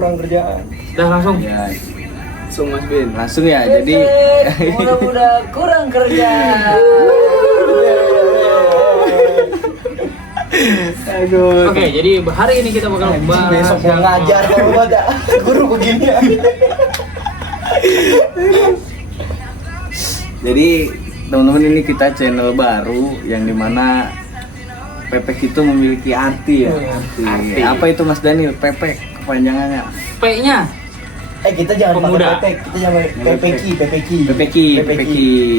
kurang kerjaan. Udah langsung. Ya. Langsung Mas Bin. Langsung ya. Jadi mudah-mudah kurang kerjaan. aduh. Oke, jadi hari ini kita bakal bahas Besok mau ngajar kalau ada guru begini. Jadi teman-teman, ini kita channel baru yang dimana pepek itu memiliki arti ya. Arti. Apa itu Mas Daniel? Pepek kepanjangannya? P-nya. Kita jangan Pemuda. pakai pepek, kita jangan PPK. PPK.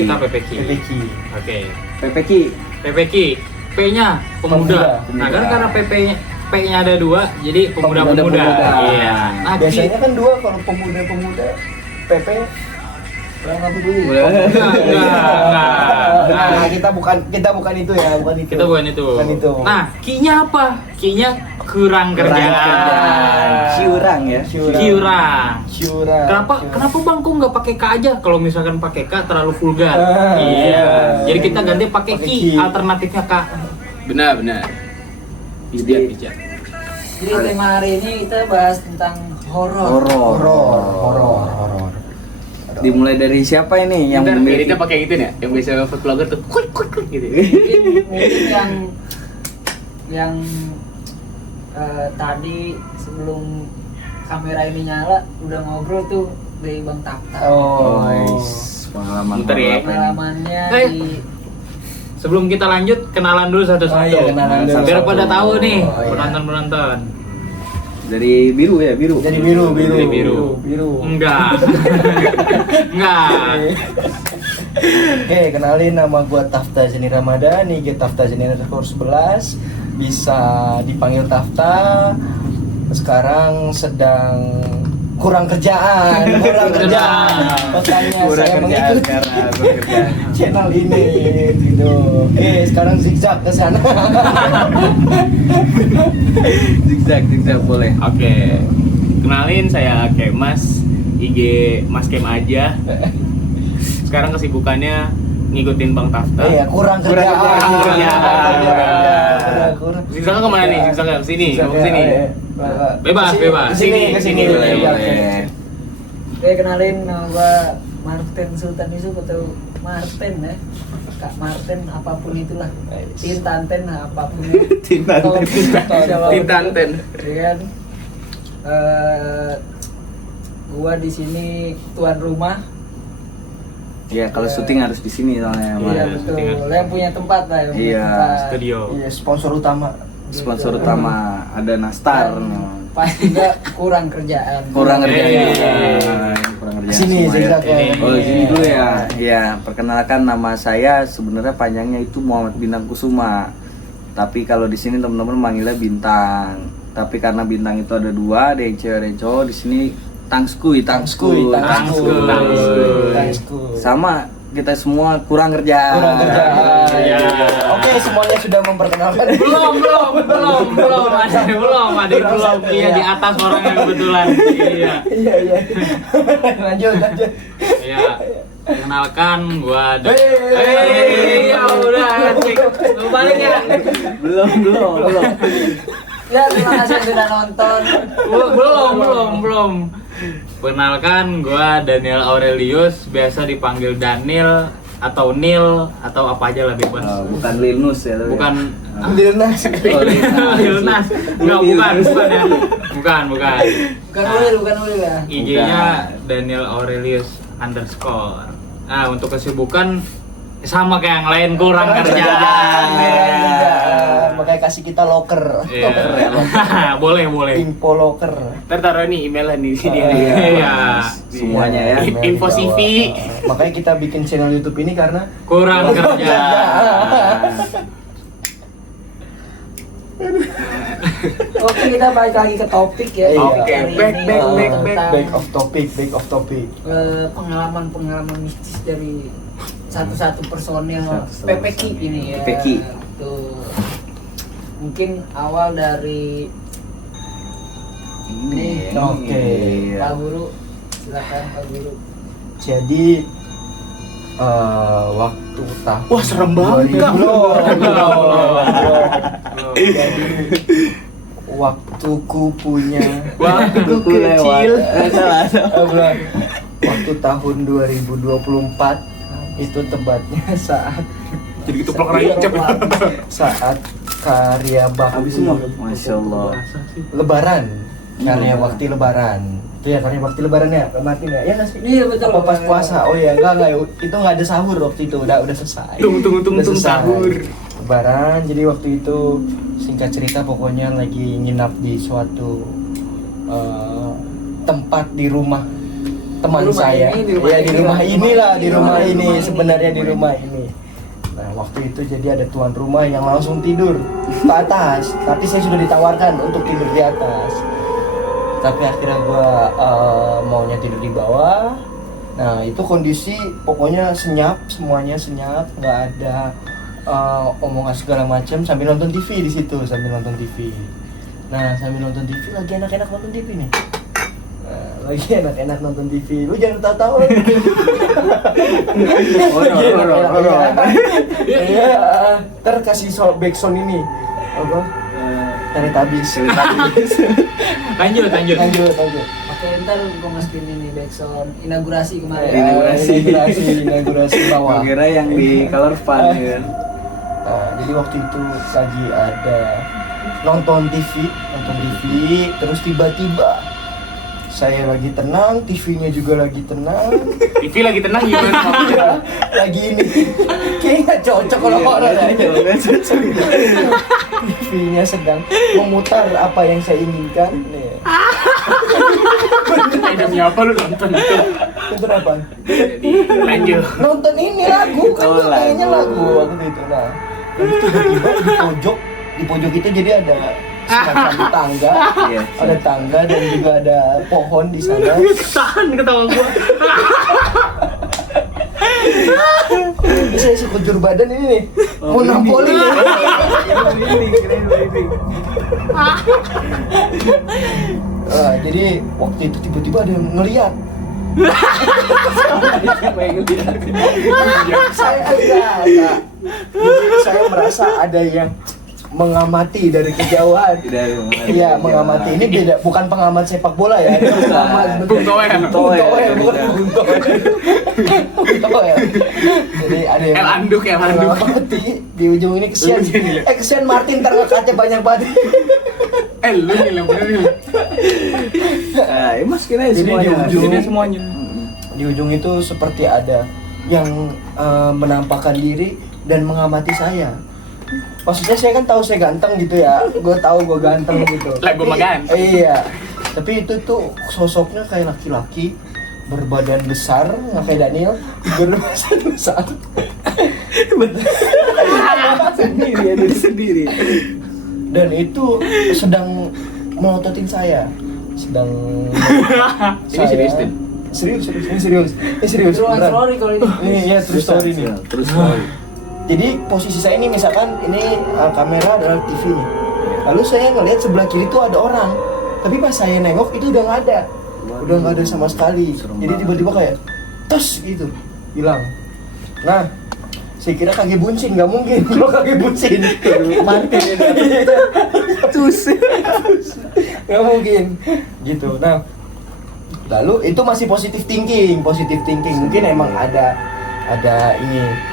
Kita PPK. PPK. Oke. PPK. PPK. P-nya pemuda. Nah, kan karena P-nya ada 2, jadi pemuda-pemuda. Iya. Nah, Biasanya kan 2 kalau pemuda-pemuda PP kurang apa dulu. Enggak. Kita bukan itu ya, bukan itu. Kita bukan itu. Bukan itu. Nah, Q-nya apa? Q-nya kurang kerjaan. Ciurang ya. Kurang. Syura. Kenapa Bang kok nggak pakai K aja? Kalau misalkan pakai K terlalu vulgar. Iya. Jadi kita ganti pakai Pakai Q, Q. alternatifnya K. Benar. Bijak. Jadi tema hari ini kita bahas tentang horor. Horor. Dimulai dari siapa ini yang Bentar, memiliki? kita pakai gitu ya, yang biasa food vlogger tuh, kut gitu. Mungkin yang tadi sebelum kamera ini nyala udah ngobrol tuh dari Bang Tafta. Oh, Pengalaman. Bentar ya. Pengalamannya Eh. di Sebelum kita lanjut, kenalan dulu satu-satu. Oh iya, kenalan dulu. Biar pada tahu nih Oh, iya. penonton-penonton. Dari biru ya, biru. Jadi biru. Enggak. Enggak. Oke, kenalin, nama gua Tafta Zeni Ramadan, IG Tafta Zeni _11. Bisa dipanggil Tafta. Sekarang sedang kurang kerjaan. Makanya saya mengikuti channel ini gitu. Oke, sekarang zigzag ke sana. Zigzag boleh. Oke, kenalin saya Kemas, IG Mas Kem aja. Sekarang kesibukannya ngikutin Bang Tafta. Iya, kurang kerjaan. Kurang. Zigzagnya kemana nih? Zigzagnya ke sini, ke sini. Bebas. Ke sini. Boleh. Oke, kenalin nama gua Martin Sultan Yusuf atau Martin ya. Kak Martin apapun itulah. Tintanten apapun. Tintanten. Tintanten. Ya kan? Gua di sini tuan rumah. Iya, kalau syuting harus di sini soalnya. Iya Mas. betul. Yang punya tempat lah, yang punya Iya, tempat. Studio. Iya, sponsor utama. Sponsor utama ada Nastar. Pasti juga kurang kerjaan. Kurang kerjaan. Iya. Kurang kerjaan. Sini semua ya. zigzag ya. Oh, di sini dulu ya. Iya, perkenalkan, nama saya sebenarnya panjangnya itu Muhammad Bintang Kusuma. Tapi kalau di sini teman-teman manggilnya Bintang. Tapi karena Bintang itu ada 2, ada yang cewek ada yang cowok. Di sini Tangskuy. Tangskuy. Sama kita semua kurang kerjaan. Iya. Oke, semuanya sudah memperkenalkan. Belum. Ada yang belum. Iya, di atas orangnya kebetulan. Iya. Iya. Lanjut. Iya. Kenalkan gua ada. Hey. Ya udah, cek. Lu balik ya. Belum. Ya, terima kasih yang sudah nonton. Belum. Perkenalkan, gua Daniel Aurelius, biasa dipanggil Daniel atau Nil atau apa aja lah bebas. Bukan Linus ya. tapi- Bukan Dilnas. Oh, Linus. Lilnas. Enggak, bukan ya. Bukan. Bukan dulu ya. IG-nya Daniel Aurelius _ Nah, untuk kesibukan sama kayak yang lain, kurang kerjaan. Makanya kasih kita locker. Iya. Boleh. Info locker. Ntar taruh nih emailnya nih di sini. Iya. Semuanya ya. Info CV. Makanya kita bikin channel YouTube ini karena Kurang kerjaan. Oke, kita balik lagi ke topik ya. Iya. Oke, Hari back, ini, back, tentang, back of topic. pengalaman mistis dari satu personil Satu PPK ini ya. PPK. Tuh. Mungkin awal dari Ini. Oke. Pak Guru. Silakan Pak Guru. Jadi waktu tahun Wah, serem banget, Kak. Belum. Jadi Waktuku punya Waktuku kecil. Salah. Apa? Waktu tahun 2024 itu tepatnya saat Jadi ketuplak rancap ya. saat karya bakti Habis semua. Masya Allah. Lebaran, karya bakti Lebaran. Itu ya karya bakti Lebaran ya, Kak Martin ya? Ya nggak sih? Iya, betul. Apa pas puasa? Oh ya, enggak, itu nggak ada sahur waktu itu, udah selesai. Tung Udah selesai. sahur. Lebaran, jadi waktu itu singkat cerita pokoknya lagi nginap di suatu tempat di rumah teman Di rumah saya. ini, di rumah Ya di ini rumah lah. inilah, di rumah Di ini rumah ini. sebenarnya di rumah ini. Nah waktu itu jadi ada tuan rumah yang langsung tidur ke atas, tapi saya sudah ditawarkan untuk tidur di atas. Tapi akhirnya gua maunya tidur di bawah. Nah itu kondisi pokoknya senyap, semuanya senyap, nggak ada omongan segala macam sambil nonton TV di situ, sambil nonton TV. Nah sambil nonton TV lagi enak-enak nonton TV nih. Lagi enak-enak nonton TV. Lu jangan tahu-tahu. Iya, ntar kasih backsound ini apa? Teletubbies. Lanjut. Lanjut. Oke, ntar gue masukin ini backsound inaugurasi kemarin. Inaugurasi bawah. Gua kira yang di color fun ya kan. Nah, jadi waktu itu lagi ada nonton TV, terus tiba-tiba saya lagi tenang, TV-nya juga lagi tenang. TV lagi tenang gimana maksudnya? Lagi ini kayaknya nggak cocok kalau orang Nggak cocok. TV-nya sedang memutar apa yang saya inginkan. Nih. Demi apa lu nonton itu? Itu apa? Lanjut. Nonton ini lagu kan Oh, kayaknya lagu. lagu waktu itu. Nah, terus tiba-tiba di pojok itu jadi ada semacam tangga, Iya. ada tangga dan juga ada pohon di sana. Tahan ketawa gua. Ini saya sekujur badan ini nih, mau nampolin ya. Jadi waktu itu tiba-tiba ada yang ngeliat. Saya saya merasa ada yang mengamati dari kejauhan. Iya, mengamati. Ini beda, bukan pengamat sepak bola ya. Ini pengamat Bung Toel. Bung Toel, bukan Bung Toel. Bung Toel. Jadi ada yang El Anduk. mengamati di ujung ini kesian. Kesian Martin ntar ngekatnya banyak banget. Lu nih yang bener nih. Nah, mas kira Jadi semuanya. di ujung- Ini semuanya. Di ujung itu seperti ada yang menampakkan diri dan mengamati saya. Maksudnya saya kan tahu saya ganteng gitu ya, gue tahu gue ganteng gitu. Lah, gua mah ganteng. Iya, tapi itu tuh sosoknya kayak laki-laki berbadan besar, nggak kayak Daniel, berbadan besar. Sendiri ya, diri sendiri. Dan itu sedang melototin saya, sedang. Ini serius, Tin? Serius, ini serius. True beneran. story kalau ini. Ini ya true story nih. Terus Jadi posisi saya ini misalkan ini kamera adalah TV nih. Lalu saya ngelihat sebelah kiri tuh ada orang. Tapi pas saya nengok itu udah nggak ada. Udah nggak ada sama sekali. Jadi tiba-tiba kayak tos gitu hilang. Nah, saya kira kaki buncin, nggak mungkin kalau kaki buncin. Mati nggak mungkin gitu. Nah, lalu itu masih positive thinking. Mungkin emang ada ini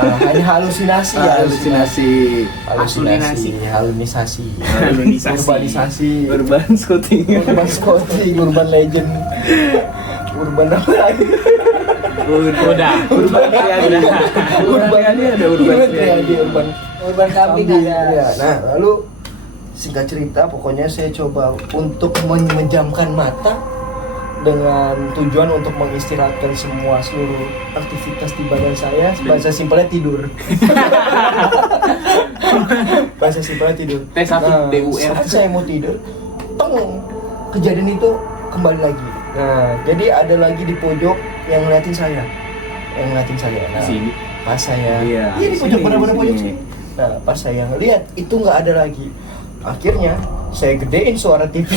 hanya halusinasi ya, halusinasi. urbanisasi, Urban scouting. urban scouting, urban legend, urban apa lagi? Udah. Urban Ini ada urban triadi, urban Urban camping camping, ada. ya. Nah lalu singkat cerita pokoknya saya coba untuk memejamkan mata dengan tujuan untuk mengistirahatkan seluruh aktivitas di badan saya. Bahasa simpelnya tidur. Bahasa simpelnya tidur. T1 DUR. Saat saya mau tidur, teng, kejadian itu kembali lagi. Nah, jadi ada lagi di pojok yang ngeliatin saya. Nah, Sini. pas saya Iya, di pojok, sini, benar-benar pojok sini. sini. Nah, pas saya ngeliat itu nggak ada lagi. Akhirnya saya gedein suara TV.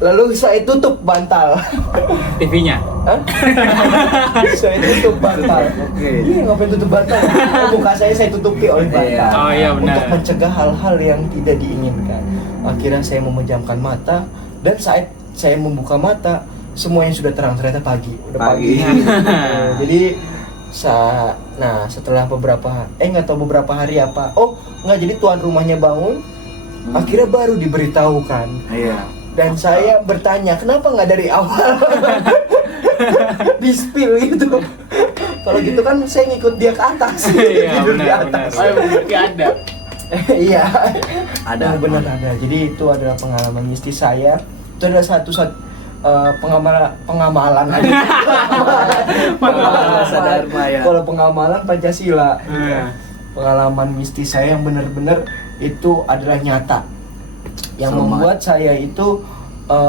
Lalu saya tutup bantal. TV-nya. Hah? Saya tutup bantal. Oke. Iya, ngapain tutup bantal? Muka saya tutupi oleh bantal. Iya. Oh iya benar. Untuk mencegah hal-hal yang tidak diinginkan. Akhirnya saya memejamkan mata, dan saat saya membuka mata, semuanya sudah terang. Ternyata pagi, udah pagi. Pagi. Jadi setelah nggak tahu beberapa hari apa. Oh, nggak, jadi tuan rumahnya bangun. Akhirnya baru diberitahukan. Iya. Dan saya bertanya, kenapa nggak dari awal? Di spill gitu. Kalau gitu kan saya ngikut dia ke atas. Iya Tidur di benar. atas. Oh berarti ada. Iya. Ada. Benar ada. Jadi itu adalah pengalaman mistis saya. Itu adalah satu pengamalan Pengamalan Sadharma ya. Kalau pengamalan Pancasila. Iya. Pengalaman mistis saya yang benar-benar itu adalah nyata. Yang Selamat. membuat saya itu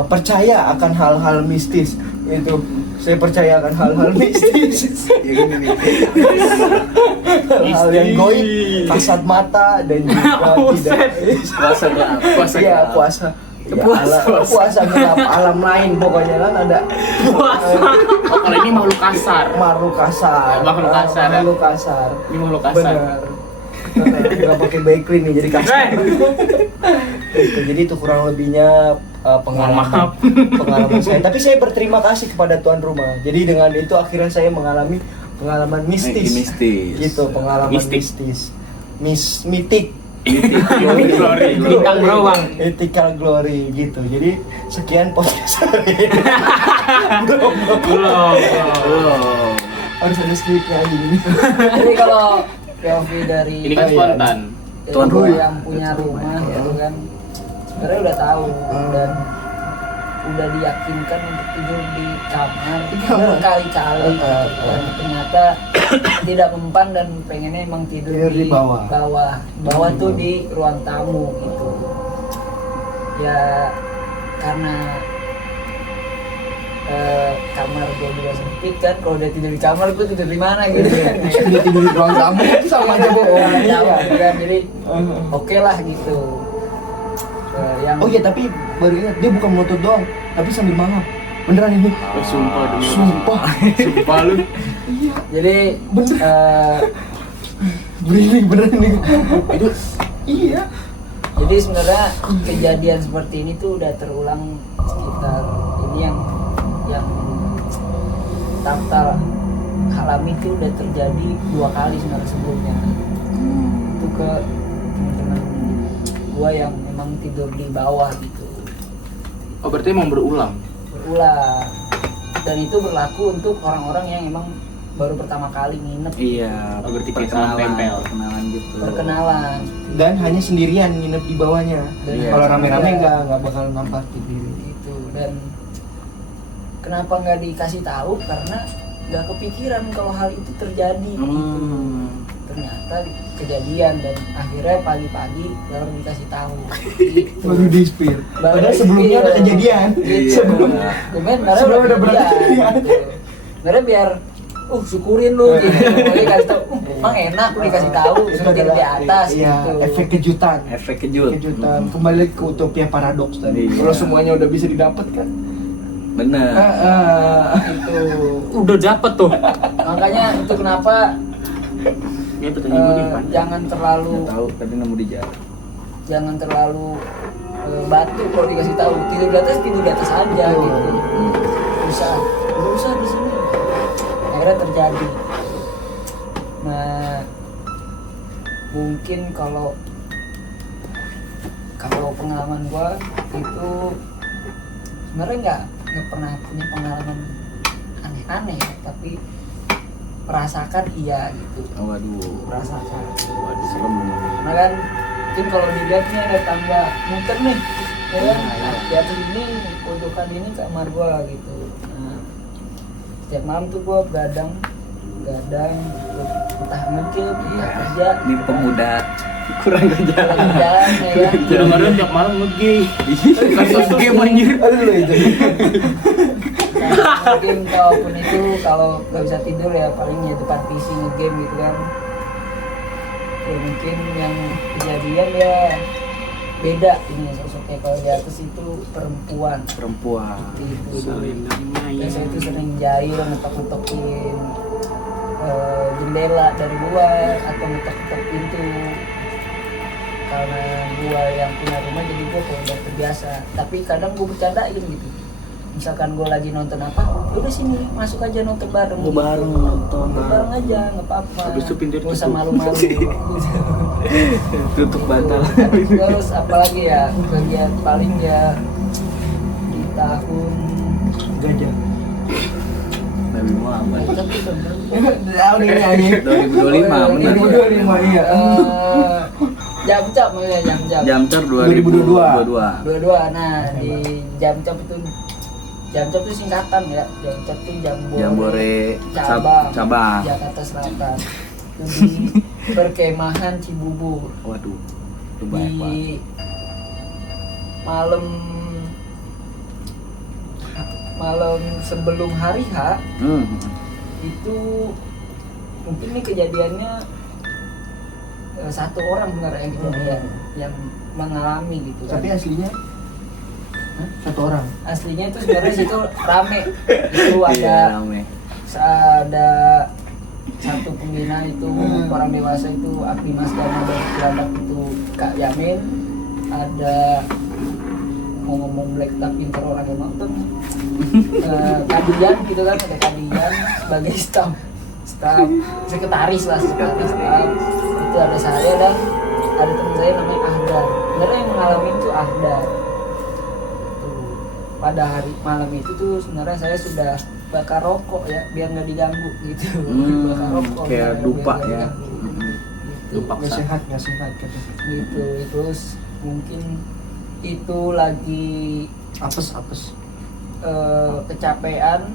percaya akan hal-hal mistis. Itu saya percaya akan hal-hal mistis. Ya gini nih. Hal yang goib, kasat mata dan juga tidak. Puasa gelap. Puasa Iya, gelap. puasa. Ya, Puasa. puasa gelap alam lain pokoknya kan ada Puasa. Oh, kalau ini makhluk kasar. makhluk kasar. Makhluk kasar, ya? Makhluk kasar. Ini makhluk kasar. Benar. Nggak pakai backclean nih jadi kasar. Gitu, jadi itu kurang lebihnya pengalaman Maaf. pengalaman saya. Tapi saya berterima kasih kepada tuan rumah. Jadi dengan itu akhirnya saya mengalami pengalaman mistis. Mistis. Gitu, pengalaman Mistik. mistis. Mitik. Glory. Bintang berawang. Ethical glory gitu. Jadi sekian podcast hari ini. Belum. Oh. Harus ada skripnya anjing. Jadi kalau POV dari Ini kan spontan. Tuan gua rumah. yang punya rumah gitu kan, sebenarnya udah tahu dan udah diyakinkan untuk tidur di kamar berkali-kali dan ternyata tidak mempan dan pengennya emang tidur Tidur di bawah. bawah tuh di ruang tamu gitu ya, karena kamar gue juga sempit kan. Kalau udah tidur di kamar gue tidur di mana gitu kan. Dia tidur di ruang tamu sama aja bohong. Iya, kan. Jadi oke lah gitu. Yang Oh iya, tapi baru ingat dia bukan menutup doang, tapi sambil mangap. Beneran ini. Sumpah demi Sumpah. Sumpah lu. jadi Bener. Beneran ini. Itu iya. jadi sebenarnya kejadian seperti ini tuh udah terulang sekitar ini yang Taftal alami itu udah terjadi 2 kali sebenarnya sebelumnya. Itu ke teman-teman gua yang memang tidur di bawah gitu. Oh berarti emang berulang. Berulang. Dan itu berlaku untuk orang-orang yang emang baru pertama kali nginep Iya. Oh, berarti kayak salam tempel. Perkenalan gitu. perkenalan. Dan hanya sendirian nginep di bawahnya. Iya. Kalau rame-rame Iya. nggak bakal nampak diri. Gitu. Dan kenapa nggak dikasih tahu? Karena nggak kepikiran kalau hal itu terjadi. Gitu. Ternyata kejadian dan akhirnya pagi-pagi baru dikasih tahu. Gitu. Baru di spill. Baru Padahal di sebelumnya spill. ada kejadian. Gitu. Sebelumnya. Sebenarnya Sebelumnya udah kejadian, kejadian. gitu. Sebenarnya biar syukurin lu gitu. Pokoknya kasih tahu, emang enak lu dikasih tahu Itu suruh tidur di adalah, atas iya, gitu. efek kejutan. Efek kejut. Kejutan. Kembali ke utopia paradoks tadi. Iya. Kalau semuanya udah bisa didapat kan. Bener. Gitu. Udah dapet tuh. Makanya itu kenapa Ya pertanyaan gue nih Pan. jangan terlalu Nggak tahu tadi nemu di jalan. jangan terlalu batu kalau dikasih tahu tidur di atas aja Betul. gitu. Nggak usah di sini. Akhirnya terjadi. Nah, mungkin kalau pengalaman gua itu sebenarnya nggak pernah punya pengalaman aneh-aneh, tapi merasakan iya gitu. Waduh. Merasakan. Waduh serem. Nah kan, mungkin kalau dilihat nih ada tangga muter nih, ya kan? Di atas ini, pojokan ini kamar gua gitu. Nah, setiap malam tuh gua gadang entah ngegame, entah kerja. Ini pemuda kurang kerja. Kerjaan ya kan. Kadang-kadang tiap malam nge-gay. Kasih game anjir. Aduh lu itu. Nah, mungkin kalaupun itu kalau nggak bisa tidur ya paling ya depan PC ngegame gitu kan. Ya mungkin yang kejadian ya beda ini sosoknya ya kalau di atas itu perempuan itu dan saya itu sering jahil ngetok-ngetokin jendela dari luar atau ngetok-ngetok pintu karena gua yang punya rumah, jadi gua kayak udah terbiasa. Tapi kadang gua bercandain gitu, misalkan gua lagi nonton apa, udah sini masuk aja nonton bareng gitu. Nonton bareng aja nggak apa-apa, Habis itu pintu nggak usah malu-malu gitu. tutup batal. Terus apalagi ya kegiatan paling ya di tahun Gajah. Nabi Muhammad tapi Tahun ini anjing. 2025 benar. 2025 iya. jam-jam ya jam-jam Jamcar 2022. 22. Nah di jam-jam itu singkatan ya. Jam-jam itu Jambore cabang. Jakarta Selatan. Itu di perkemahan Cibubur. Waduh. Itu banyak banget. Di malam sebelum hari H itu mungkin ini kejadiannya satu orang benar yang kejadian yang mengalami gitu kan. Tapi aslinya satu orang. Aslinya itu sebenarnya situ rame. Itu Iya, rame. ada satu pembina itu orang dewasa itu Abdi Mas Dana dari Cilandak itu Kak Yamin, ada mau ngomong black tak pinter orang yang nonton Kadian gitu kan, ada Kadian sebagai staff sekretaris lah, sekretaris staff itu ada saya dan ada teman saya namanya Ahdar. Sebenarnya yang mengalami itu Ahdar. Pada hari malam itu tuh sebenarnya saya sudah bakar rokok ya biar nggak diganggu gitu. Bakar rokok Kayak biar dupa nggak ya. diganggu. Lupa Nggak sehat kata. Gitu. Terus mungkin itu lagi Apes. kecapean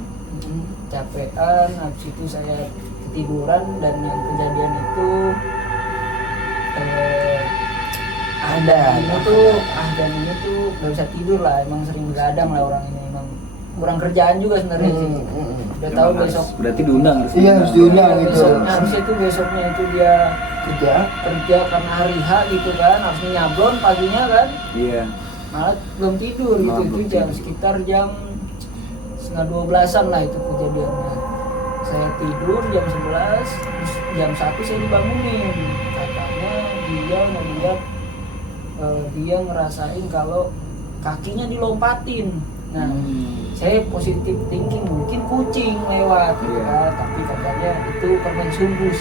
habis itu saya ketiduran dan yang kejadian itu Ahdan ini tuh nggak bisa tidur lah, emang sering begadang lah orang ini, emang kurang kerjaan juga sebenarnya sih. Udah tahu besok Berarti diundang. Iya, harus diundang gitu. besoknya harusnya itu besoknya itu dia Kerja. karena hari H gitu kan, harusnya nyablon paginya kan, Iya. malah belum tidur gitu. Malah Itu belum jam tidur. sekitar jam 11:30-an lah itu kejadiannya. Saya tidur jam 11, terus jam 1 saya dibangunin, katanya dia melihat dia ngerasain kalau kakinya dilompatin. Nah, saya positif thinking mungkin kucing lewat gitu kan, tapi katanya itu permen sumbus.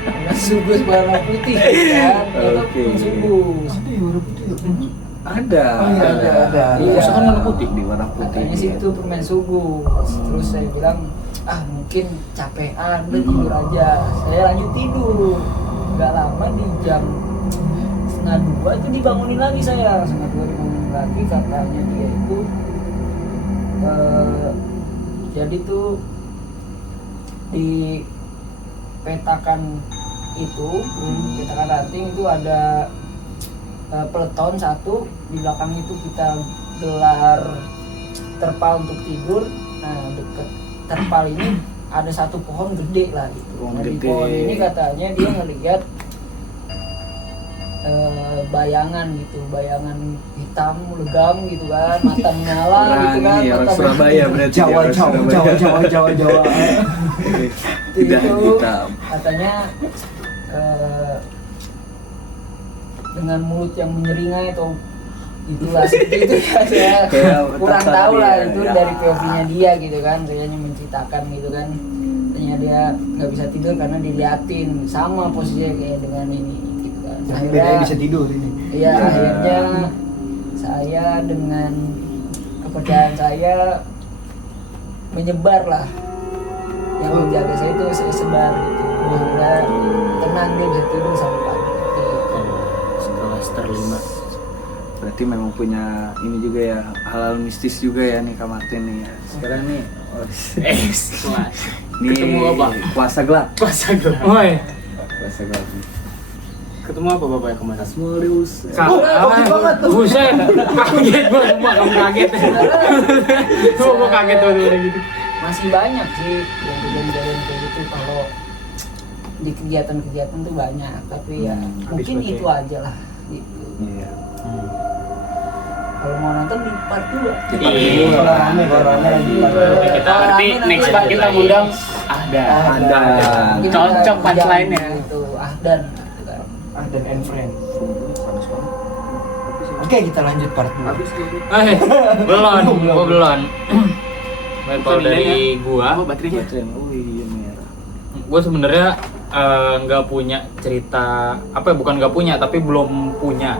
Permen sumbus warna putih kan, itu Oke. permen sumbus. Ada ya warna putih ya? Ada. Oh, iya, ada. Iya. Masa kan warna putih di warna putih. Katanya sih itu permen sumbus. Terus saya bilang, mungkin capean, udah tidur aja. Saya lanjut tidur. Gak lama di jam 1:30 itu dibangunin lagi saya. 1:30 dibangunin lagi, katanya dia itu jadi tuh di petakan itu, petakan ranting itu ada peleton satu, di belakang itu kita gelar terpal untuk tidur. Nah, deket terpal ini ada satu pohon gede lah gitu. Pohon Nah, di gede. pohon ini katanya dia ngelihat bayangan gitu, bayangan hitam legam gitu kan, mata menyala gitu kan, Ini orang mata Surabaya berarti. Jawa. Tidak itu hitam. katanya dengan mulut yang menyeringai atau itulah seperti itu ya, saya Kayak kurang tata tahu lah dia, itu ya. dari POV-nya dia gitu kan, kayaknya menceritakan gitu kan, katanya dia nggak bisa tidur karena diliatin sama posisinya kayak dengan ini gitu kan. Tapi bedanya bisa tidur ini. Iya, akhirnya saya dengan kepercayaan saya menyebar lah, yang menjaga saya itu saya sebar gitu, akhirnya tenang dia bisa tidur sampai pagi gitu. Sekelas terlima. Berarti memang punya ini juga ya, hal mistis juga ya nih Kak Martin nih ya. Sekarang nih Kelas. nih Ketemu apa? Puasa gelap. Puasa gelap. Woi. Puasa gelap. Ketemu apa Bapak yang kemarin? Asmodeus. Kopi banget tuh. Buset. Kaget gua semua, kamu kaget. Gua kaget tuh gitu. Masih banyak sih yang kejadian kayak gitu, kalau di kegiatan-kegiatan tuh banyak, tapi ya mungkin Habis itu aja lah gitu. Iya. Kalau mau nonton di part 2. Iya. Kalau rame lagi. Oke, kita berarti next part kita ngundang Ada. Mungkin Cocok kita punchline-nya. Itu Ahdan. Dan and friend. Oke, kita lanjut part 2. Belum. Kalau dari gua, baterainya. Oh iya merah. gue sebenarnya nggak punya cerita bukan nggak punya tapi belum punya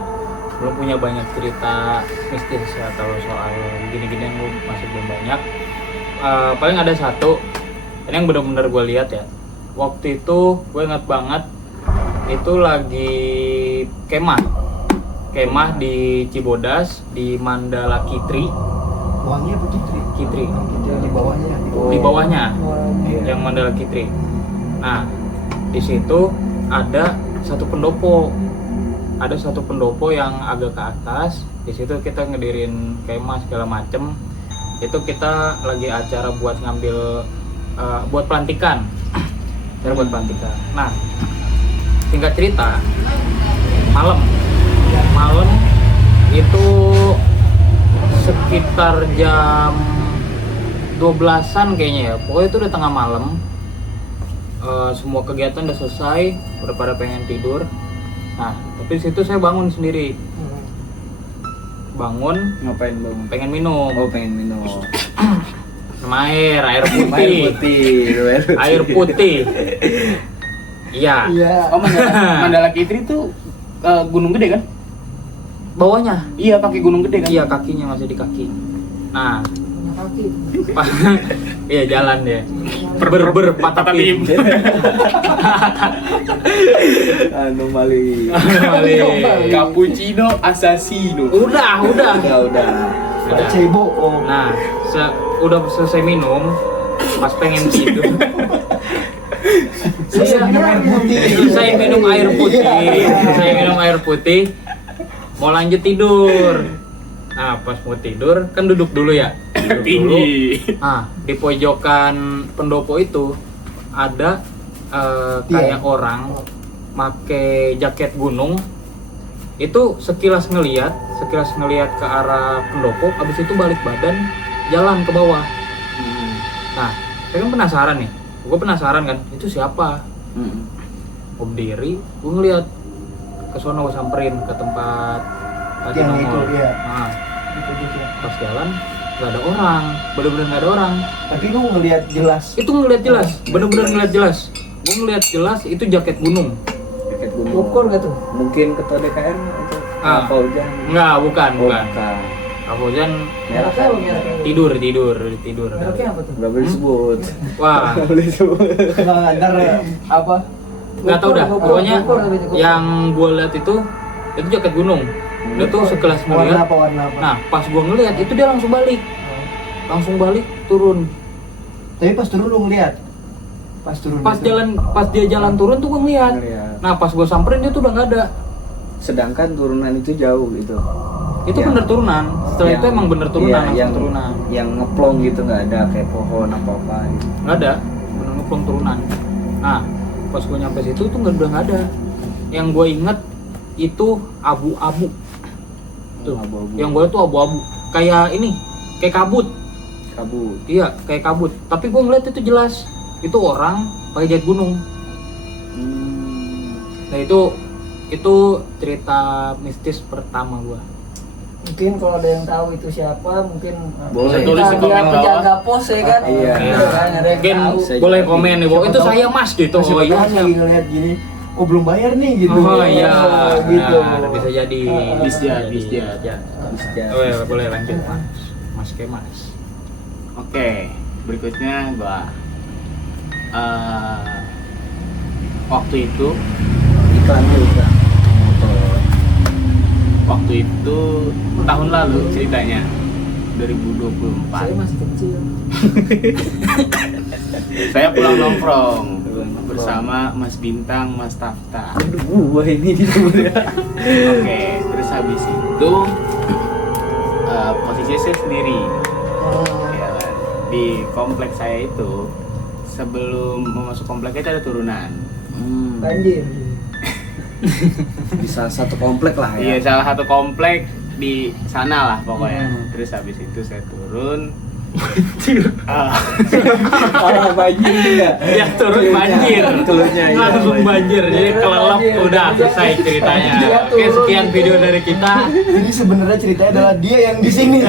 banyak cerita mistis atau soal gini-gini yang gue masih belum banyak. Paling ada satu ini yang benar-benar gue lihat ya, waktu itu gue ingat banget itu lagi kemah di Cibodas di Mandala Kitri. Uangnya apa Kitri? Kitri Di bawahnya. di bawahnya Iya. yang Mandala Kitri. Nah, di situ ada satu pendopo yang agak ke atas. Di situ kita ngedirin kemah segala macem. Itu kita lagi acara buat ngambil buat pelantikan. Buat pelantikan. Nah, singkat cerita, malam itu sekitar jam 12-an kayaknya ya. Pokoknya itu udah tengah malam. Semua kegiatan udah selesai, udah pada pengen tidur. Nah, tapi di situ saya bangun sendiri. Ngapain bang? Pengen minum. Oh pengen minum. Minum air putih. Air putih. Iya. Oh, Mandala Kitri itu gunung gede kan? Bawahnya. Iya, pakai gunung gede kan? Iya, kakinya masih di kaki. Nah, Punya kaki. iya jalan dia. Patah tim. Anomali. Cappuccino assassino. Udah. Udah. Cebo. Nah, udah selesai minum, pas pengen tidur. Selesai minum air putih. Selesai minum air putih, mau lanjut tidur. Nah, pas mau tidur kan duduk dulu ya. Tinggi. Nah, di pojokan pendopo itu ada kayak orang pakai jaket gunung. Itu sekilas ngelihat ke arah pendopo, habis itu balik badan jalan ke bawah. Nah, saya kan penasaran nih. Gue penasaran kan, itu siapa? Gue berdiri, gue ngeliat ke sono, gue samperin ke tempat tadi Yang nongol. itu, iya. Nah, Itu dia. pas jalan nggak ada orang, bener-bener nggak ada orang. Tapi lu ngelihat jelas. Itu ngeliat jelas, bener-bener ngeliat jelas. Gue ngeliat jelas itu jaket gunung. Jaket gunung. Ukur gak tuh? Mungkin ketua DKR atau Ah. Fauzan? Enggak, bukan. Bukan. Kak Fauzan Merah Mereknya apa mereknya? tidur. Mereknya apa tuh? Gak boleh disebut. Wah, Gak boleh disebut. Nah, ntar apa? nggak tahu dah. Ukur, Pokoknya ukur, ukur. yang gue lihat itu jaket gunung. Dia tuh sekelas ngeliat. Warna apa? Nah, pas gue ngeliat itu dia langsung balik, turun. Tapi pas turun lu ngeliat. Pas turun. Pas dia jalan turun tuh gue ngeliat. Ngeliat. Nah, pas gue samperin dia tuh udah nggak ada. Sedangkan turunan itu jauh gitu. Itu Ya. bener turunan. Setelah Yang- itu emang bener turunan, iya, langsung yang turunan. yang ngeplong gitu, nggak ada kayak pohon apa gitu. Nggak ada, bener ngeplong turunan. Nah, pas gue nyampe situ tuh udah nggak ada. Yang gue inget itu abu-abu. Tuh, Abu-abu. yang gue tuh abu-abu. Kayak ini, kayak kabut. Kabut. Iya, kayak kabut. Tapi gue ngeliat itu jelas. Itu orang pakai jet gunung. Nah itu cerita mistis pertama gue. Mungkin kalau ada yang tahu itu siapa, mungkin Boleh kita tulis di komen biar bawah. penjaga pos ya kan. Iya. Gitu kan, ada yang Mungkin tahu. Saya boleh juga komen nih, bahwa itu saya mas gitu. Siapa Oh iya, tahu lagi ngeliat gini. Oh belum bayar nih gitu. oh iya, gitu. benar, bisa jadi. Bisnya. Ya. Bisa. Oh ya, boleh lanjut mas Kemas. Oke, berikutnya gua waktu itu Iklan dulu Kak. Motor. waktu itu tahun lalu ceritanya 2024. Saya masih kecil. Saya pulang nongkrong bersama Mas Bintang, Mas Tafta. Wah ini disebut ya. Oke, terus habis itu posisinya saya sendiri. Ya kan? Di kompleks saya itu sebelum mau masuk komplek itu ada turunan. Banjir. Di salah satu komplek lah Iya, ya. salah satu komplek di sana lah pokoknya. Terus habis itu saya turun. banjir juga. Ya turun banjir. Telurnya, iya, Langsung banjir. Jadi kelelep udah selesai ceritanya. Oke, sekian video dari kita. Jadi sebenarnya ceritanya adalah dia yang di sini.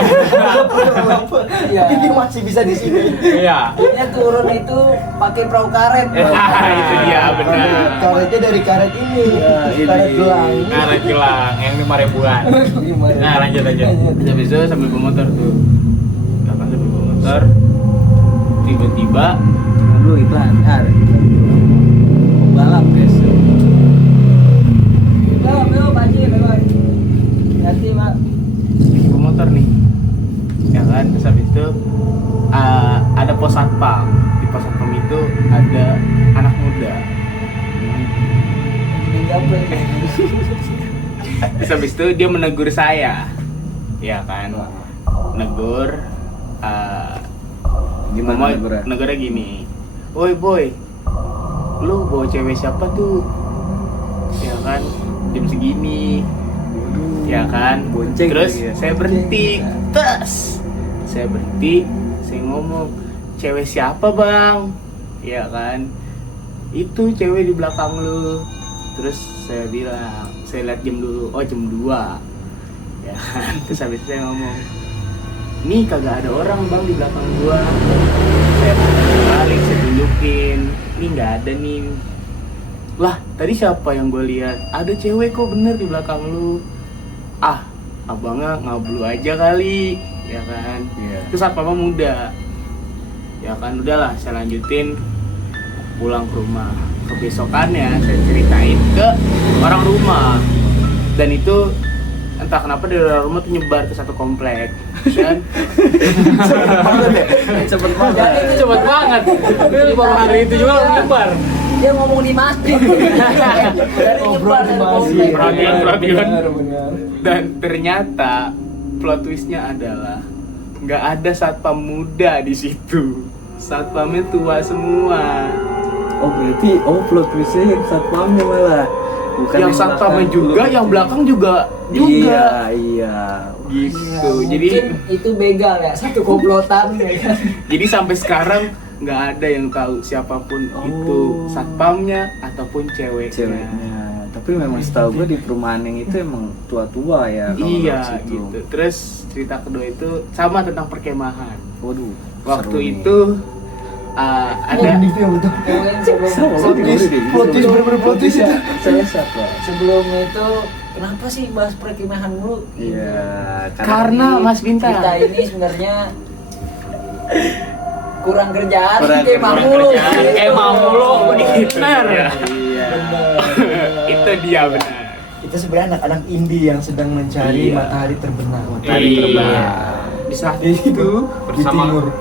Iya. Ini masih bisa di sini. Iya. Dia turun itu pakai perahu karet. Itu dia benar. Karetnya dari karet ini. ini. Karet gelang. Karet gelang yang 5 ribuan. Nah, lanjut. Terus habis itu sambil bawa motor tuh. Kapan sambil bawa motor? Tiba-tiba Dulu iklan ada. Balap guys. Belum, banjir, bebas. Hati, Pak. bawa motor nih. Ya kan, terus habis itu ada pos satpam. Di pos satpam itu ada anak muda. Terus habis itu dia menegur saya, ya kan, negur, Gimana negurnya? negurnya gini, woi boy, lu bawa cewek siapa tuh, ya kan, jam segini, ya kan, Bonceng terus lagi ya. saya berhenti, saya berhenti, saya ngomong, cewek siapa bang, ya kan, itu cewek di belakang lu. Terus saya bilang, saya lihat jam dulu, oh jam 2 ya kan. Terus habis itu saya ngomong, nih kagak ada orang bang di belakang gua. Saya balik, saya tunjukin, nih nggak ada nih. Lah tadi siapa yang gue lihat? Ada cewek kok bener di belakang lu. Ah abangnya ngablu aja kali, ya kan. Iya. Terus apa muda, ya kan, udahlah saya lanjutin pulang ke rumah. Kebesokannya saya ceritain ke orang rumah, dan itu entah kenapa dari orang rumah tuh nyebar ke satu komplek. Dan Cepet Dan banget. itu Cepet banget. Itu baru hari itu juga langsung nyebar. dia ngomong di masjid. Dari nyebar dari komplek. Perhatian. Benar. Dan ternyata plot twistnya adalah nggak ada satpam muda di situ. Satpamnya tua semua. Oh berarti plot twistnya yang satpamnya malah. Bukan yang satpamnya belakang. juga, yang belakang juga. Iya. Gitu. Jadi Mungkin itu begal ya, satu komplotan ya kan. jadi sampai sekarang nggak ada yang tahu siapapun itu satpamnya ataupun ceweknya. Tapi memang setahu gue di perumahan yang itu emang tua-tua ya. kalau Iya lewat situ. gitu. Terus cerita kedua itu sama tentang perkemahan. Waduh. Waktu seru nih. itu ada Ini film betul. Mungkin sebelum Sama Plot twist, plot twist, bener-bener plot twist itu. Saya siapa? sebelum itu kenapa sih bahas perkemahan dulu? Iya. karena Mas Bintang. Kita ini sebenarnya kurang kerjaan, Kurang kemah kerjaan, mulu. Emang mulu bener. Iya. Itu dia benar. Kita sebenarnya anak-anak indie yang sedang mencari Iya. matahari terbenam. Matahari terbenam. Di saat Di situ itu di timur.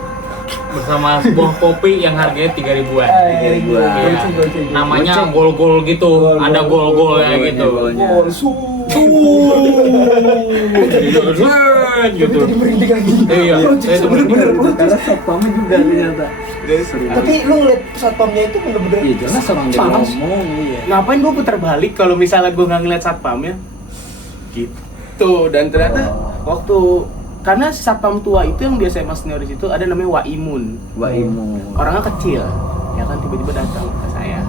bersama sebuah kopi yang harganya 3 ribuan. Eh, ribuan. Iya. Goceng. Namanya Goceng. gol-gol gitu, ada gol-golnya gitu. Golnya. Oh, su. Gitu. Jadi merinding lagi. Iya, saya tuh Bener-bener plot twist. Karena satpamnya juga ternyata. Seru. Tapi lu ngeliat satpamnya itu bener-bener Iya jelas orang dia Panas. ngomong. Iya. Ngapain gue putar balik kalau misalnya gue nggak ngeliat satpamnya? Gitu. Dan ternyata waktu karena si satpam tua itu yang biasa mas senior di situ ada namanya Waimun. Waimu. Orangnya kecil, ya kan, tiba-tiba datang ke saya.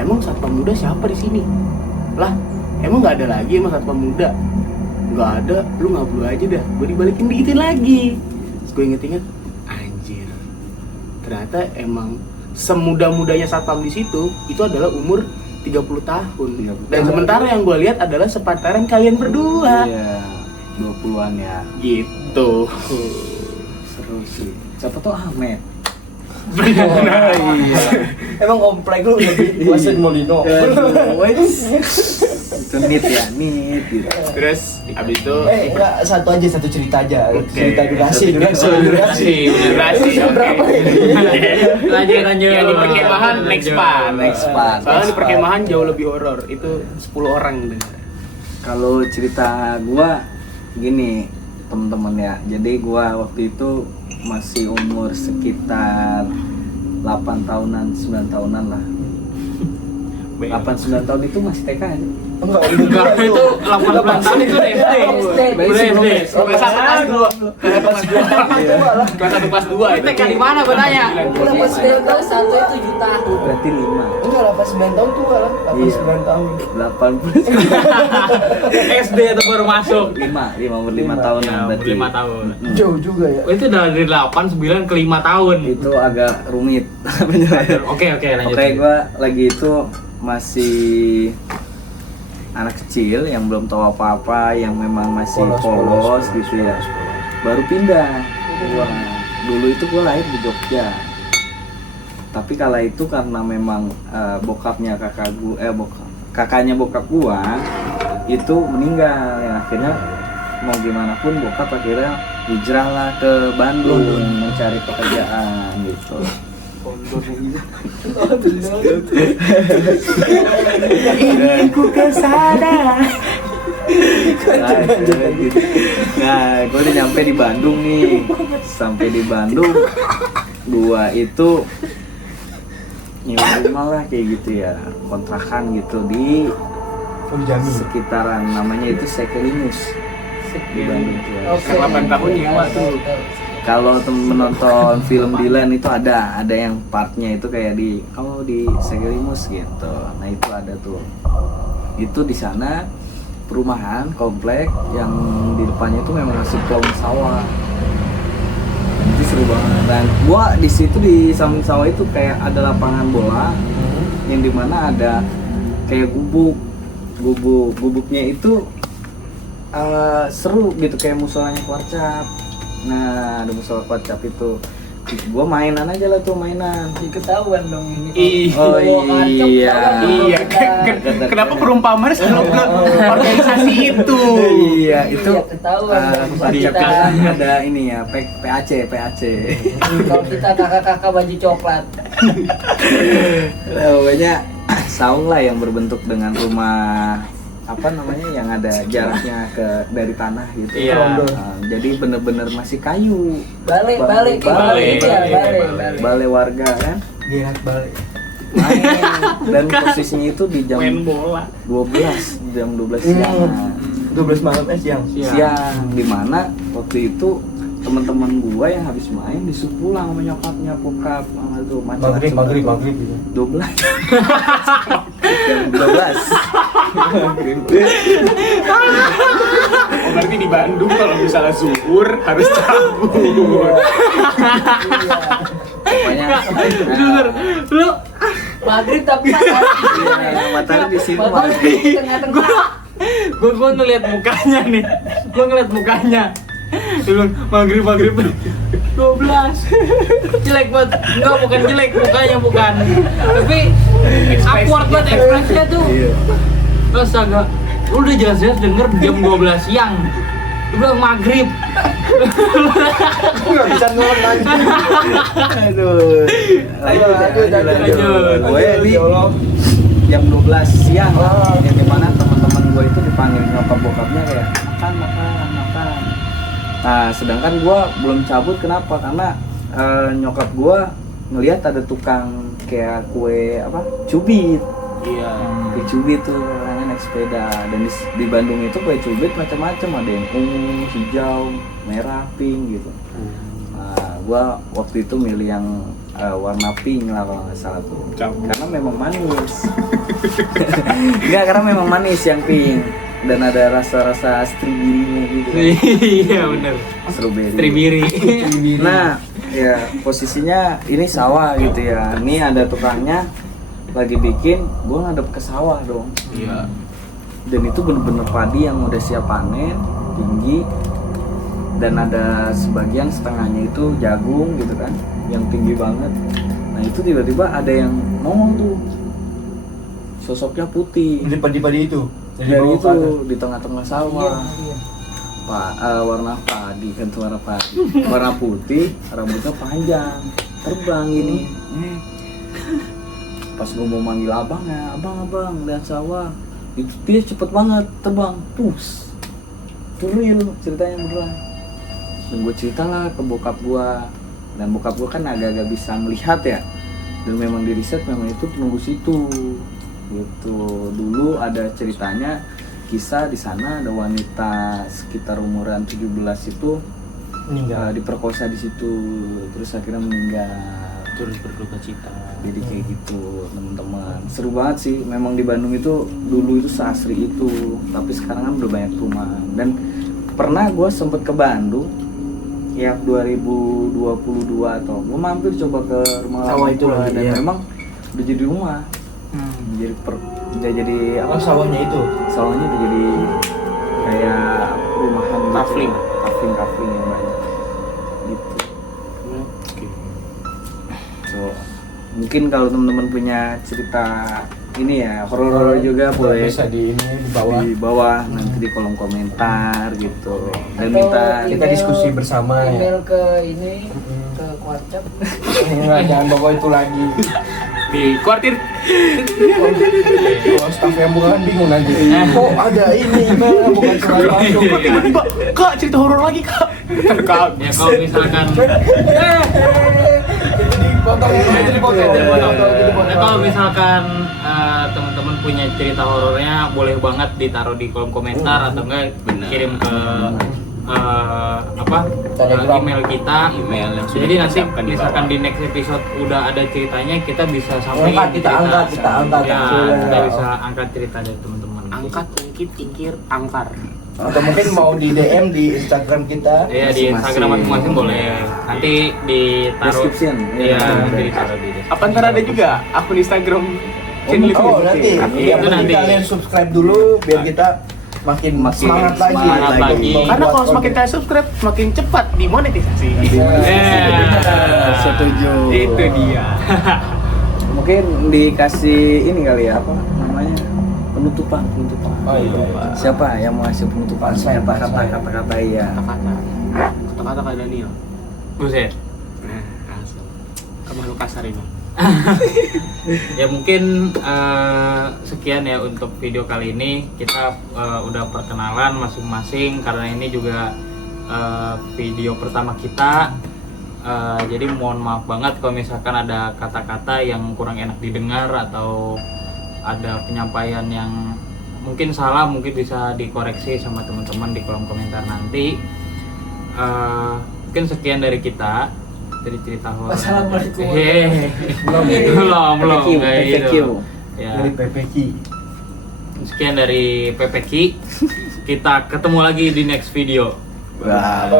Emang satpam muda siapa di sini? Lah, emang nggak ada lagi emang satpam muda? Nggak ada, lu ngablu aja dah. Gue dibalikin dikitin lagi. Terus gue inget-inget, anjir. Ternyata emang semuda-mudanya satpam di situ itu adalah umur 30 tahun. 30 Dan sementara yang gue lihat adalah sepantaran kalian berdua. Iya. 20-an ya. Gitu. Seru sih. Siapa tuh Ahmed? Benar. Iya. emang komplek lu udah di Wasit Molino. Itu nit ya, nit gitu. Terus abis itu Enggak, satu cerita aja. Oke. Cerita durasi. Durasi. Berapa ini? Lanjut. Ya, di perkemahan next part. Next part. Soalnya di perkemahan jauh lebih horor. Itu 10 orang dengar. Kalau cerita gua gini, temen-temen ya. Jadi gua waktu itu masih umur sekitar 8 tahunan, 9 tahunan lah. 8-9 tahun itu masih TK aja. Enggak, itu 18 tahun itu udah SD. Udah SD. Kelas 1 kelas 2. Kelas 1 kelas 2 Itu kan di mana bertanya? SD kelas 1 itu 7 tahun. Berarti 5. Enggak, 89 tahun tua lah. 89 tahun. 80 SD itu baru masuk. 5 umur 5 tahun Ya, berarti. 5 tahun. Jauh juga ya. Oh, itu dari 8, 9 ke 5 tahun. Itu agak rumit penjelasan. Oke, lanjut. Oke, gua lagi itu masih anak kecil yang belum tahu apa-apa, yang memang masih polos gitu ya. Baru pindah. Gua dulu itu gua lahir di Jogja. Tapi kala itu karena memang bokapnya kakaknya bokap gua itu meninggal ya, akhirnya mau gimana pun bokap akhirnya hijrah lah ke Bandung mencari pekerjaan gitu. Ingin ku kesana. Nah, gue udah nyampe di Bandung nih. Sampai di Bandung, gua itu nyewa rumah lah kayak gitu ya, kontrakan gitu di sekitaran namanya itu Sekelimus di Bandung tuh. Kan 8 tahun nyewa tuh. Kalau menonton film Dylan itu ada yang partnya itu kayak di Sekelimus gitu. Nah itu ada tuh. Itu di sana perumahan komplek yang di depannya itu memang masih plong sawah. Itu seru banget. Dan gua di situ di samping sawah itu kayak ada lapangan bola yang dimana ada kayak gubuknya itu seru gitu kayak musolanya Kuarcap. Nah, ada musola Kuarcap itu. Gua mainan aja lah tuh mainan. Ketahuan dong ini. Oh iya. Iya, kenapa perumpamaan selalu ke organisasi itu? Iya, itu Iya, ketahuan dong. Kuarcap Kita- kan ada ini ya, PAC. Kalau kita kakak-kakak baju coklat. Nah, pokoknya saung lah yang berbentuk dengan rumah apa namanya yang ada jaraknya dari tanah gitu. Iya. Nah, jadi bener-bener masih kayu. Balik. Balai warga kan. Lihat balik. Main. Dan posisinya itu di jam Main bola. 12 siang. 12 malam siang. Siang di mana waktu itu teman-teman gua yang habis main disuruh pulang sama nyokapnya bokap itu Maghrib gitu. 12 jam 12 Oh, berarti di Bandung kalau misalnya zuhur harus cabut. pokoknya Jujur, lu Maghrib tapi matahari. matahari di situ Matahari di tengah-tengah. gua ngeliat mukanya nih. Gua ngeliat mukanya. Dia bilang maghrib 12. Jelek banget. Enggak, bukan jelek mukanya, bukan. Tapi awkward banget ekspresinya tuh. Astaga. Lu udah jelas-jelas denger jam 12 siang. Lu bilang maghrib. Enggak bisa nolak lagi. aduh Lanjut. gue di jam 12 siang lah yang dimana teman-teman gue itu dipanggil nyokap bokapnya kayak makan. Nah sedangkan gue belum cabut, kenapa? Karena nyokap gue ngelihat ada tukang kayak kue apa cubit. Iya. Kue cubit tuh orangnya naik sepeda, dan di Bandung itu kue cubit macam-macam, ada yang ungu, hijau, merah, pink gitu. Nah, gua waktu itu milih yang warna pink lah kalau nggak salah tuh. Karena memang manis. Enggak, karena memang manis yang pink dan ada rasa-rasa stroberinya gitu. Iya bener. Strawberry. Tribiri. Nah, ya posisinya ini sawah gitu ya. Ini ada tukangnya lagi bikin, gua ngadep ke sawah dong. Iya. Dan itu bener-bener padi yang udah siap panen, tinggi, dan ada sebagian setengahnya itu jagung gitu kan, yang tinggi banget. Nah itu tiba-tiba ada yang ngomong tuh, sosoknya putih. Di padi itu. Jadi Dari bawah itu ke atas. di tengah-tengah sawah. Pak, warna padi kan tuh warna padi, warna putih, rambutnya panjang, terbang gini. Pas gue mau manggil abangnya, abang lihat sawah, itu dia cepet banget terbang, pus, turun ceritanya beneran. Dan gue ceritalah ke bokap gue, dan bokap gue kan agak-agak bisa melihat ya, dan memang di riset memang itu penunggu situ. Gitu. Dulu ada ceritanya, kisah di sana ada wanita sekitar umuran 17 itu Meninggal. diperkosa di situ, terus akhirnya meninggal. Terus berduka cita. Jadi kayak gitu teman-teman, seru banget sih. Memang di Bandung itu dulu itu seasri itu, tapi sekarang kan udah banyak perumahan. Dan pernah gue sempet ke Bandung ya 2022 atau gue mampir coba ke rumah Sawah lama itu gua, lagi, dan ya. memang udah jadi rumah, udah jadi apa, Oh, sawahnya itu. sawahnya udah jadi kayak perumahan gitu. Kafling. Kafling yang banyak gitu. Oke. So, mungkin kalau teman-teman punya cerita ini ya horor juga boleh Bisa di ini di bawah. di bawah nanti di kolom komentar gitu, dan Atau minta kita email- diskusi bersama ya. email ke ini ke WhatsApp. Enggak, jangan bawa itu lagi. Di kuartir. Kalau staff yang bukan bingung nanti. Kok ada ini, Bang? Bukan selalu masuk. Tiba-tiba, Kak, cerita horor lagi, Kak. Kak. Ya kalau misalkan ya kalau misalkan teman-teman punya cerita horornya boleh banget ditaruh di kolom komentar atau enggak kirim ke Telegram. email kita. Email yang sudah Jadi kita nanti siapkan di misalkan bawah. di next episode udah ada ceritanya, kita bisa sampaikan Angkat, kita angkat. ya, Sudah. kita bisa angkat cerita dari teman-teman. Angkat, ungkit, ingkir, angkar. Atau mungkin mau di DM di Instagram kita. Ya di Instagram masing-masing boleh. Nanti ditaruh Description. Iya, Ya, nanti ditaruh di description. Apa ntar ada juga akun Instagram channel Oh, itu? nanti. Itu Yang penting nanti. kalian subscribe dulu biar kita makin semangat lagi. semangat lagi. Karena kalau Membuat semakin kalian subscribe, semakin cepat dimonetisasi. Setuju. Itu dia. Mungkin dikasih ini kali ya, apa namanya, penutupan. Oh, iya. Siapa yang mau ngasih penutupan? Saya, Pak. Kata-kata iya. Kata-kata Kak Daniel. Buset. Nah, langsung. Makhluk kasar ini. Ya mungkin sekian ya untuk video kali ini. Kita udah perkenalan masing-masing karena ini juga video pertama kita. Jadi mohon maaf banget kalau misalkan ada kata-kata yang kurang enak didengar atau ada penyampaian yang mungkin salah, mungkin bisa dikoreksi sama teman-teman di kolom komentar nanti. Mungkin sekian dari kita, dari cerita horor. Wassalamualaikum. Belum kayak PPQ. gitu. Ya. Dari PPQ. Sekian dari PPQ. Kita ketemu lagi di next video. Bye.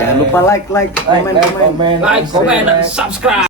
Jangan lupa like, comment. Like, comment, Like, comment, dan subscribe.